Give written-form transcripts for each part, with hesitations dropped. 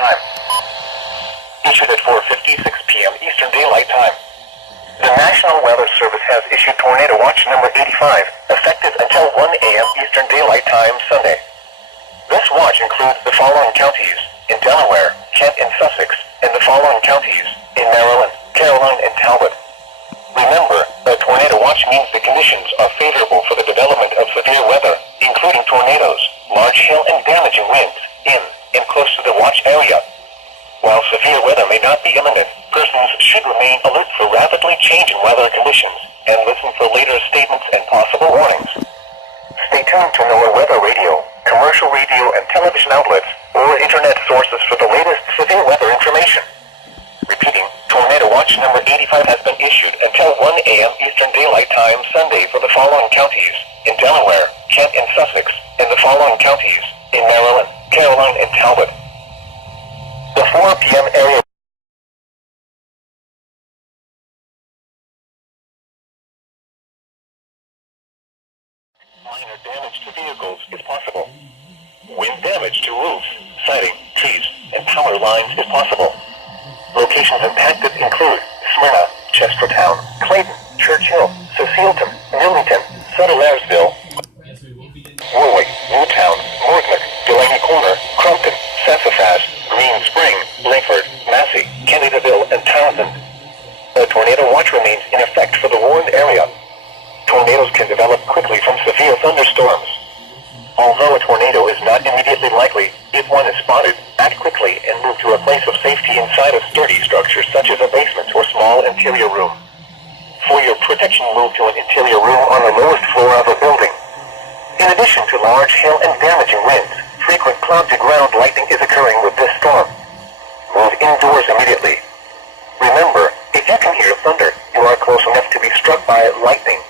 Time. Issued at 4:56 p.m. Eastern Daylight Time. The National Weather Service has issued Tornado Watch number 85, effective until 1 a.m. Eastern Daylight Time Sunday. This watch includes the following counties in Delaware, Kent, and Sussex, and the following counties in Maryland, Caroline, and Talbot. Remember, a tornado watch means the conditions are favorable for the development of severe weather, including tornadoes, large hail, and damaging winds in and close to the watch area. While severe weather may not be imminent, persons should remain alert for rapidly changing weather conditions and listen for later statements and possible warnings. Stay tuned to NOAA Weather Radio, commercial radio and television outlets, or internet sources for the latest severe weather information. Repeating, Tornado Watch number 85 has been issued until 1 a.m. Eastern Daylight Time Sunday for the following counties in Delaware, Kent, and Sussex, and the following counties in Maryland, Caroline, and Talbot. The 4 p.m. area minor damage to vehicles is possible. Wind damage to roofs, siding, trees, and power lines is possible. Locations impacted include Smyrna, Chestertown, Clayton, Churchill, Cecileton, Newington, Sutter-Laresville, Warwick, Newtown, Mortmac, Delaney Corner, Crumpton, Sassafras, Green Spring, Langford, Massey, Canadaville, and Townsend. A tornado watch remains in effect for the warned area. Tornadoes can develop quickly from severe thunderstorms. Although a tornado is not immediately likely, if one is spotted, act quickly and move to a place of safety inside a sturdy structure such as a basement or small interior room. For your protection, move to an interior room on the lowest floor of a building. In addition to large hail and damaging winds, frequent cloud-to-ground lightning is occurring with this storm. Move indoors immediately. Remember, if you can hear thunder, you are close enough to be struck by lightning.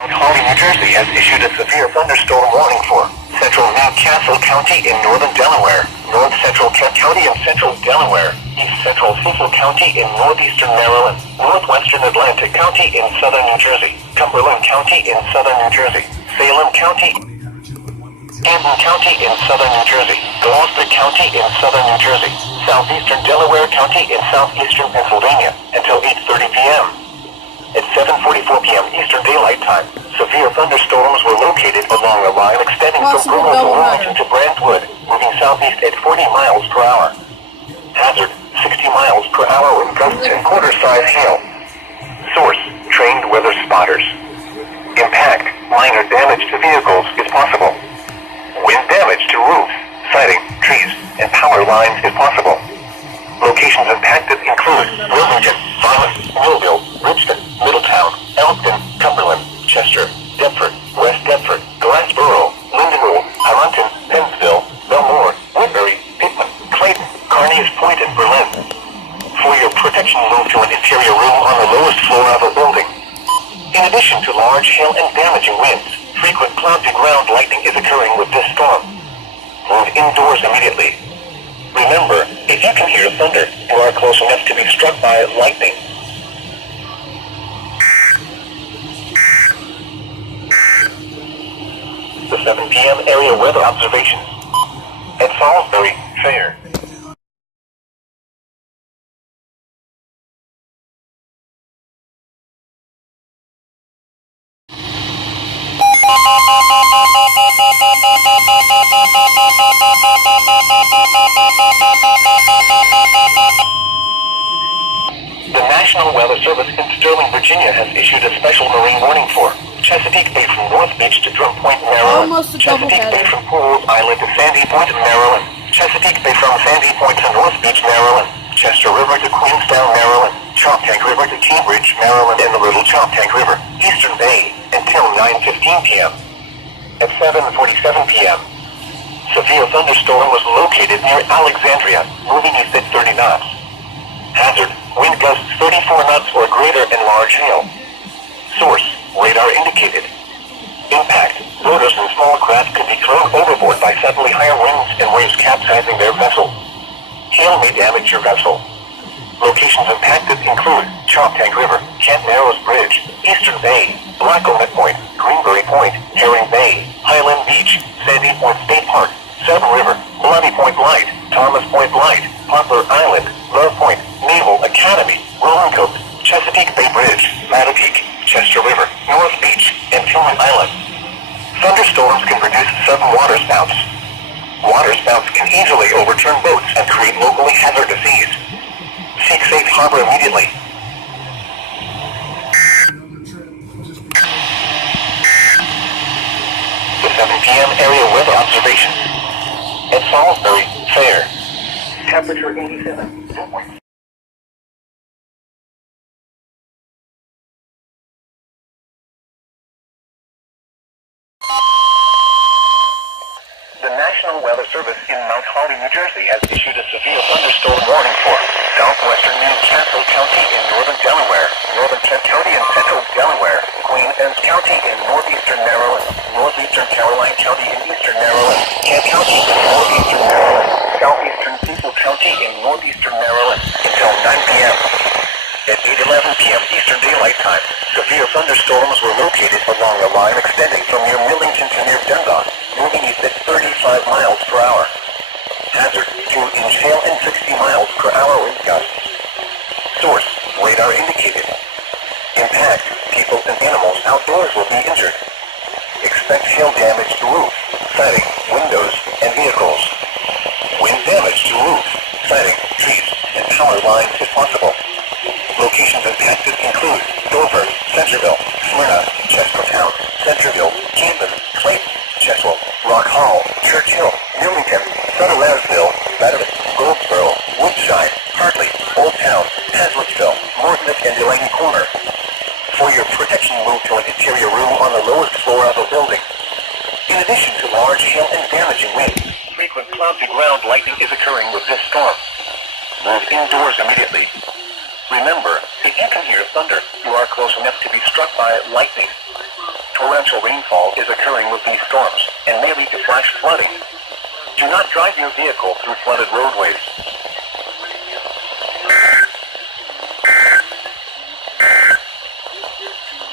Holly, New Jersey has issued a severe thunderstorm warning for central Newcastle County in northern Delaware, north central Kent County in central Delaware, east central Cecil County in northeastern Maryland, northwestern Atlantic County in southern New Jersey, Cumberland County in southern New Jersey, Salem County, Camden County in southern New Jersey, Gloucester County in southern New Jersey, southeastern Delaware County in southeastern Pennsylvania until 8:30 p.m. At 7:44 p.m. Eastern Daylight Time, severe thunderstorms were located along a line extending from Brooklyn to Wilmington to Brentwood, moving southeast at 40 miles per hour. Hazard, 60 miles per hour with gusts and quarter-size hail. Source, trained weather spotters. Impact, minor damage to vehicles is possible. Wind damage to roofs, siding, trees, and power lines is possible. Locations impacted include Wilmington, Farmington, Millville, Richmond, Middletown, Elkton, Cumberland, Chester, Deptford, West Deptford, Glassboro, Lindenwood, Arlington, Pennsville, Belmore, Woodbury, Pittman, Clayton, Carneys Point, and Berlin. For your protection, move to an interior room on the lowest floor of a building. In addition to large hail and damaging winds, frequent cloud-to-ground lightning is occurring with this storm. Move indoors immediately. Remember, if you can hear thunder, you are close enough to be struck by lightning. The 7 p.m. area weather observations. At Salisbury Fair. The National Weather Service in Sterling, Virginia has issued a special marine warning for Chesapeake Bay from North Beach to Drum Point, Maryland, Chesapeake Bay from Pools Island to Sandy Point, Maryland, Chesapeake Bay from Sandy Point to North Beach, Maryland, Chester River to Queenstown, Maryland, Choptank River to Cambridge, Maryland, and the Little Choptank River, Eastern Bay, until 9:15 p.m. At 7:47 p.m., severe thunderstorm was located near Alexandria, moving east at 30 knots. Hazard, wind gusts 34 knots or greater and large hail. Source, radar indicated. Impact, motors and small craft could be thrown overboard by suddenly higher winds and waves capsizing their vessel. Hail may damage your vessel. Locations impacted include Choptank River, Kent Narrows Bridge, Eastern Bay, Blackcomet Point, Greenberry Point, Herring Bay, Highland Beach, Sandy Point State Park, Seven River, Bloody Point Light, Thomas Point Light, Poplar Island, Love Point, Naval Academy, Rolling Chesapeake Bay Bridge, Mattapique, Chester River, North Beach, and Tillman Island. Thunderstorms can produce sudden waterspouts. Waterspouts can easily overturn boats and create locally hazardous seas. Seek safe harbor immediately. The 7 p.m. area weather observation. At Salisbury, fair. Temperature 87. Dew point. The National Weather Service in Mount Holly, New Jersey has issued a severe thunderstorm warning for southwestern Newcastle County in northern Delaware, northern Kent County in central Delaware, Queen Anne's County in northeastern Maryland, northeastern Caroline County in eastern Maryland, Kent County in northeastern Maryland, southeastern Cecil County in northeastern Maryland until 9 p.m. At 8:11 p.m. Eastern Daylight Time, severe thunderstorms were located along a line extending from near Millington to near Dundalk, moving east at 35 miles per hour. Hazard, 2-inch hail and 60 miles per hour wind gusts. Source, radar indicated. Impact, people and animals outdoors will be injured. Expect hail damage to roof, siding, windows, and vehicles. Wind damage to roof, siding, trees, and power lines if possible. Locations impacted include Dover, Centerville, Smyrna, Chestertown, Centerville, Camden, Clayton, Cheswell, Rock Hall, Churchill, Newington, Sutherlandsville, Bedford, Goldsboro, Woodside, Hartley, Old Town, Hazlettsville, Mortnick, and Delaney Corner. For your protection, move to an interior room on the lowest floor of a building. In addition to large hail and damaging winds, frequent cloud-to-ground lightning is occurring with this storm. Move indoors immediately. Remember, if you can hear thunder, you are close enough to be struck by lightning. Torrential rainfall is occurring with these storms and may lead to flash flooding. Do not drive your vehicle through flooded roadways.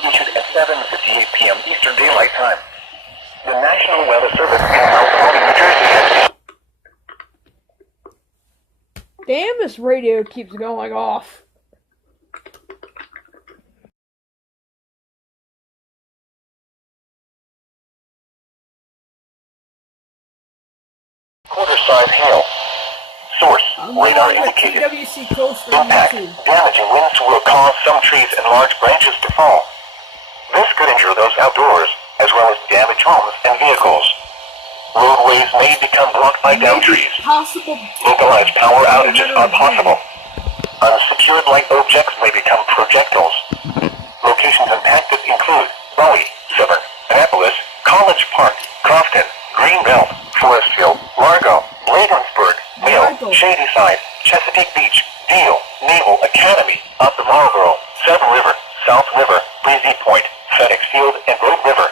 Issued at 7:58 p.m. Eastern Daylight Time. The National Weather Service in Mount Holly, New Jersey has... Damn, this radio keeps going off. Quarter-size hail. Source, radar indicated. TWC Coaster Impact, damaging winds will cause some trees and large branches to fall. This could injure those outdoors, as well as damage homes and vehicles. Roadways may become blocked by downed trees. Localized power outages are possible. Unsecured light objects may become projectiles. Locations impacted include Bowie, Severn, Annapolis, College Park, Crofton, Greenbelt, Forestville, Largo, Bladensburg, Mill, Shadyside, Chesapeake Beach, Deal, Naval Academy, up the Marlboro, Seven River, South River, Breezy Point, FedEx Field, and Road River.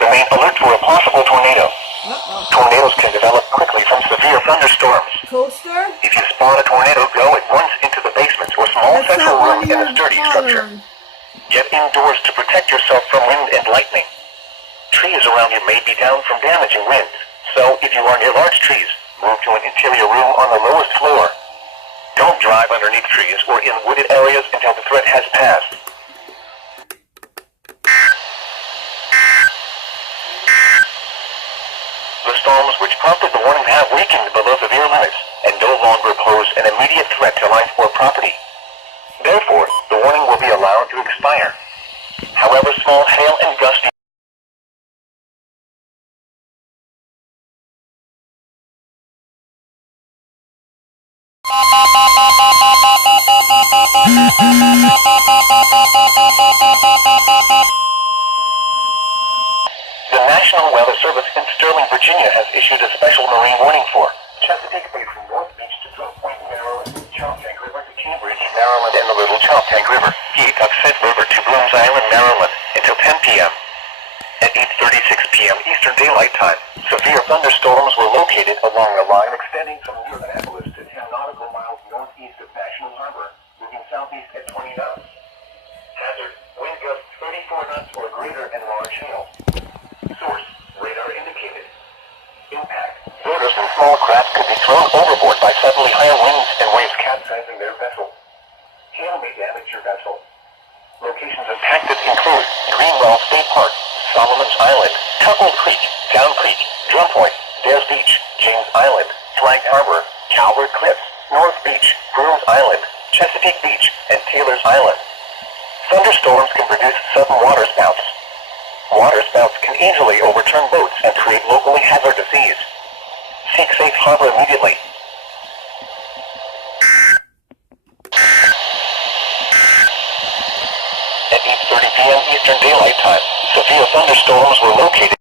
Remain alert for a possible tornado. Tornadoes can develop quickly from severe thunderstorms. Coaster? If you spot a tornado, go at once into the basement or small central room in a sturdy structure. Get indoors to protect yourself from wind and lightning. Trees around you may be down from damaging winds, so if you are near large trees, move to an interior room on the lowest floor. Don't drive underneath trees or in wooded areas until the threat has passed. The storms which prompted the warning have weakened below severe limits and no longer pose an immediate threat to life or property. Therefore, the warning will be allowed to expire. However, small hail and gusty The National Weather Service in Sterling, Virginia has issued a special marine warning for Chesapeake Bay from North Beach to Trout Point, Maryland, Choptank River to Cambridge, Maryland, and the Little Choptank River, east of Sid River to Blooms Island, Maryland, until 10 p.m. At 8:36 p.m. Eastern Daylight Time, severe thunderstorms were located along a line extending from near Annapolis to 10 nautical miles northeast of National Harbor, moving southeast at 20 knots. or greater and large hail. Source, radar indicated. Impact. Boaters and small craft could be thrown overboard by suddenly higher winds and waves capsizing their vessel. Hail may damage your vessel. Locations impacted include Greenwell State Park, Solomon's Island, Cuckold Creek, Down Creek, Drum Point, Dares Beach, James Island, Flag Harbor, Calvert Cliffs, North Beach, Brooms Island, Chesapeake Beach, and Taylor's Island. Thunderstorms can produce sudden water spouts. Water spouts can easily overturn boats and create locally hazardous seas. Seek safe harbor immediately. At 8:30 p.m. Eastern Daylight Time, severe thunderstorms were located